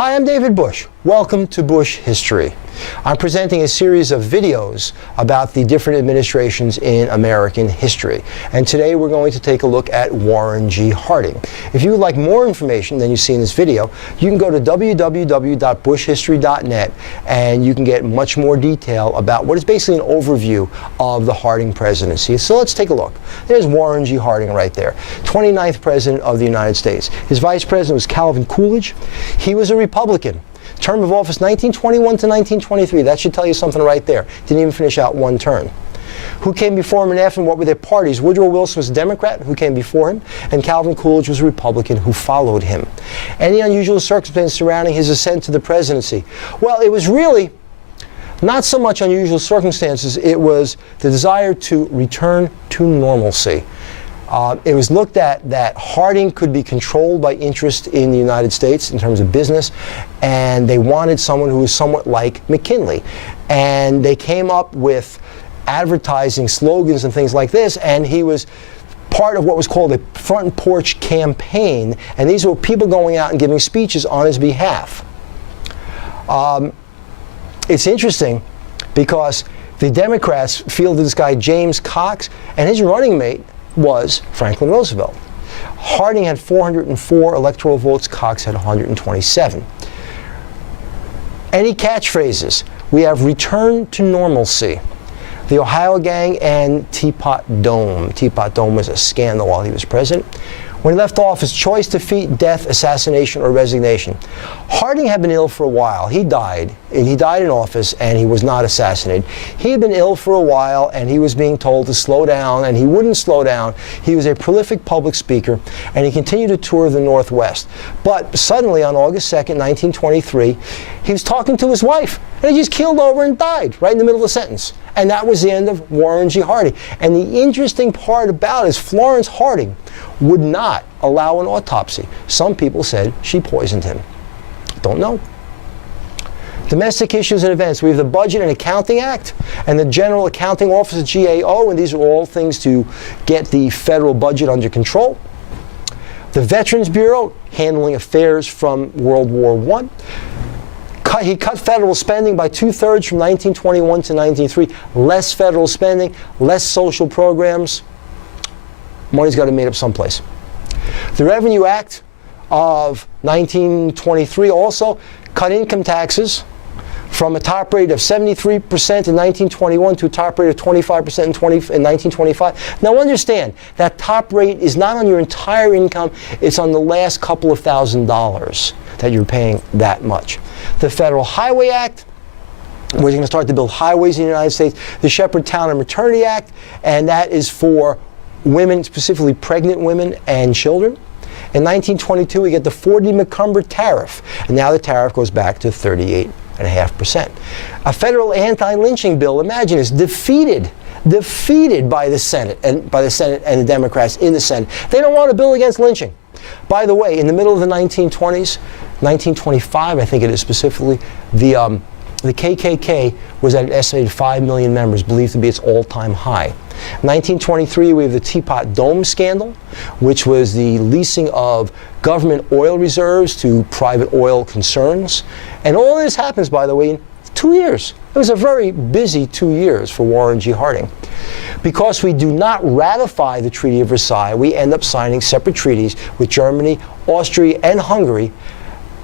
Hi, I'm David Busch. Welcome to Busch History. I'm presenting a series of videos about the different administrations in American history. And today we're going to take a look at Warren G. Harding. If you would like more information than you see in this video, you can go to www.buschhistory.net and you can get much more detail about what is basically an overview of the Harding presidency. So let's take a look. There's Warren G. Harding right there, 29th President of the United States. His Vice President was Calvin Coolidge. He was a Republican. Term of office 1921 to 1923. That should tell you something right there. Didn't even finish out one term. Who came before him and after him? What were their parties? Woodrow Wilson was a Democrat who came before him, and Calvin Coolidge was a Republican who followed him. Any unusual circumstances surrounding his ascent to the presidency? Well, it was really not so much unusual circumstances. It was the desire to return to normalcy. It was looked at that Harding could be controlled by interest in the United States in terms of business, and they wanted someone who was somewhat like McKinley. And they came up with advertising slogans and things like this, and he was part of what was called a front porch campaign, and these were people going out and giving speeches on his behalf. It's interesting because the Democrats fielded this guy James Cox, and his running mate was Franklin Roosevelt. Harding had 404 electoral votes, Cox had 127. Any catchphrases? We have return to normalcy, the Ohio Gang, and Teapot Dome. Teapot Dome was a scandal while he was president. When he left office, choice, defeat, death, assassination, or resignation. Harding had been ill for a while. He died, and he died in office, and he was not assassinated. He had been ill for a while, and he was being told to slow down, and he wouldn't slow down. He was a prolific public speaker, and he continued to tour the Northwest. But suddenly, on August 2nd, 1923, he was talking to his wife, and he just keeled over and died right in the middle of the sentence. And that was the end of Warren G. Harding. And the interesting part about it is Florence Harding would not allow an autopsy. Some people said she poisoned him. Don't know. Domestic issues and events. We have the Budget and Accounting Act and the General Accounting Office, GAO, and these are all things to get the federal budget under control. The Veterans Bureau, handling affairs from World War I. He cut federal spending by 2/3 from 1921 to 1923. Less federal spending, less social programs. Money's got to be made up someplace. The Revenue Act of 1923 also cut income taxes from a top rate of 73% in 1921 to a top rate of 25% in 1925. Now understand, that top rate is not on your entire income, it's on the last couple of $1,000s that you're paying that much. The Federal Highway Act, we're going to start to build highways in the United States. The Shepherdtown and Maternity Act, and that is for women, specifically pregnant women and children. In 1922, we get the 40 McCumber tariff, and now the tariff goes back to 38.5%. A federal anti-lynching bill, imagine this, defeated by the Senate and the Democrats in the Senate. They don't want a bill against lynching. By the way, in the middle of the 1920s, 1925, I think it is specifically, the KKK was at an estimated 5 million members, believed to be its all-time high. 1923, we have the Teapot Dome scandal, which was the leasing of government oil reserves to private oil concerns. And all this happens, by the way, in 2 years. It was a very busy 2 years for Warren G. Harding. Because we do not ratify the Treaty of Versailles, we end up signing separate treaties with Germany, Austria, and Hungary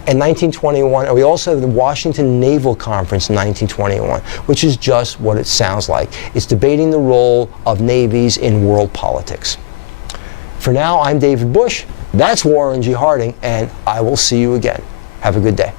in 1921, and we also have the Washington Naval Conference in 1921, which is just what it sounds like. It's debating the role of navies in world politics. For now, I'm David Busch, that's Warren G. Harding, and I will see you again. Have a good day.